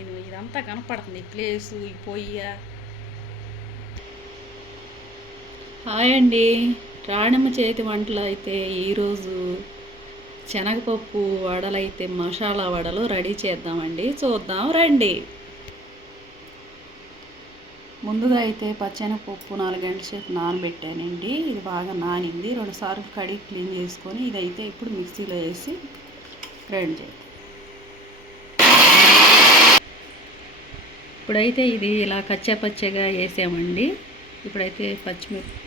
నేను ఇదంతా కనపడుతుంది ప్లేసు ఈ పొయ్య. హాయ్ అండి, రాణమ్మ చేతి వంటలు అయితే ఈరోజు శనగపప్పు వడలైతే మసాలా వడలు రెడీ చేద్దామండి. చూద్దాం రండి. ముందుగా అయితే పచ్చెనగపప్పు 4 గంటల సేపు నానబెట్టానండి. ఇది బాగా నానింది. 2 సార్లు కడిగి క్లీన్ చేసుకొని ఇదైతే ఇప్పుడు మిక్సీలో వేసి గ్రైండ్ చేయాలి. ఇప్పుడైతే ఇది ఇలా కచ్చాపచ్చగా వేసామండి. ఇప్పుడైతే పచ్చిమిర్చి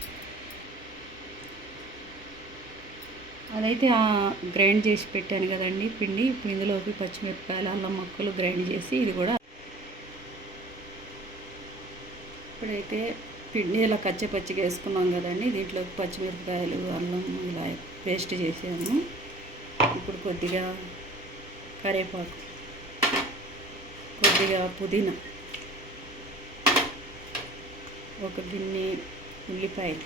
అదైతే గ్రైండ్ చేసి పెట్టాను కదండి పిండి. ఇప్పుడు ఇందులోకి పచ్చిమిరపకాయలు, అల్లం ముక్కలు గ్రైండ్ చేసి ఇది కూడా ఇప్పుడైతే పిండి ఇలా కచ్చపచ్చిగా వేసుకున్నాం కదండి. దీంట్లోకి పచ్చిమిరపకాయలు, అల్లం ఇలా పేస్ట్ చేసాము. ఇప్పుడు కొద్దిగా కరివేపాకు, కొద్దిగా పుదీనా, ఒక గిన్నె ఉల్లిపాయలు,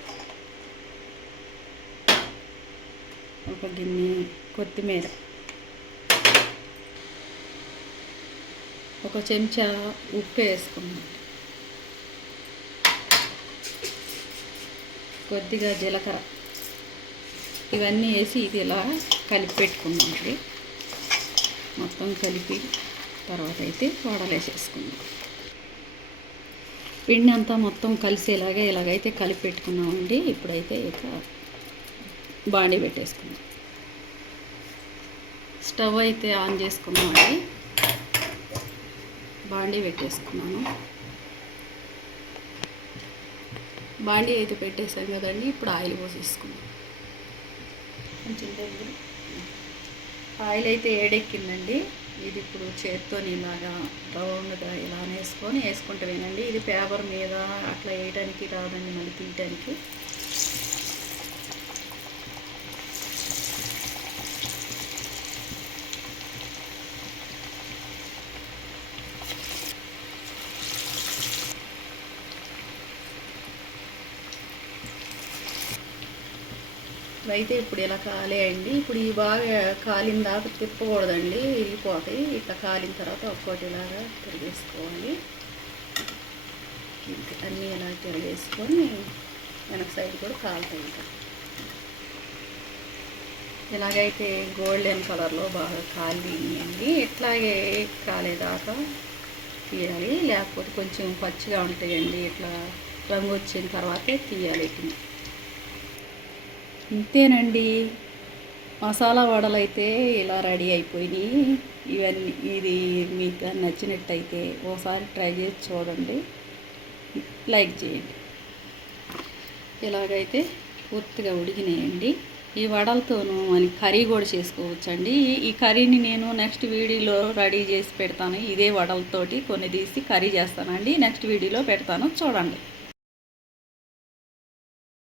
ఒక గిన్నె కొత్తిమీర, ఒక చెంచా ఉప్పు వేసుకున్నాం, కొద్దిగా జీలకర్ర, ఇవన్నీ వేసి ఇది ఇలా కలిపి పెట్టుకున్నామండి. మొత్తం కలిపి తర్వాత అయితే వడలేసేసుకున్నాం. పిండి అంతా మొత్తం కలిసేలాగా ఇలాగైతే కలిపి పెట్టుకున్నామండి. ఇప్పుడైతే ఇక బాండీ పెట్టేసుకున్నాం. స్టవ్ అయితే ఆన్ చేసుకున్నామండి. బాండీ పెట్టేసుకున్నాను. బాండీ అయితే పెట్టేసాం కదండి. ఇప్పుడు ఆయిల్ పోసేసుకున్నాం. కొంచెం ఆయిల్ అయితే ఏడెక్కిందండి. ఇది ఇప్పుడు చేత్తో ఇలాగా రౌండ్గా ఇలా వేసుకుంటే వేనండి. ఇది పేపర్ మీద అట్లా వేయడానికి రాదండి, మళ్ళీ తీయటానికి. అయితే ఇప్పుడు ఇలా కాలేయండి. ఇప్పుడు ఈ బాగా కాలిన దాకా తిప్పకూడదండి, విరిగిపోతాయి. ఇట్లా కాలిన తర్వాత ఒక్కోటి ఇలాగా తిరిగేసుకోవాలి. అన్నీ ఇలా తిరిగేసుకొని వెనక సైడ్ కూడా కాలుతాయి. ఇలాగైతే గోల్డెన్ కలర్లో బాగా కాలియండి. ఇట్లాగే కాలేదాకా తీయాలి, లేకపోతే కొంచెం పచ్చిగా ఉంటాయండి. ఇట్లా రంగు వచ్చిన తర్వాతే తీయాలి. ఇంతేనండి, మసాలా వడలు అయితే ఇలా రెడీ అయిపోయినాయి. ఇవన్నీ ఇది మీకు నచ్చినట్టయితే ఓసారి ట్రై చేసి చూడండి, లైక్ చేయండి. ఇలాగైతే పూర్తిగా ఉడికినాయండి. ఈ వడలతోనూ మనకి కర్రీ కూడా చేసుకోవచ్చండి. ఈ కర్రీని నేను నెక్స్ట్ వీడియోలో రెడీ చేసి పెడతాను. ఇదే వడలతోటి కొన్ని తీసి కర్రీ చేస్తానండి. నెక్స్ట్ వీడియోలో పెడతాను, చూడండి.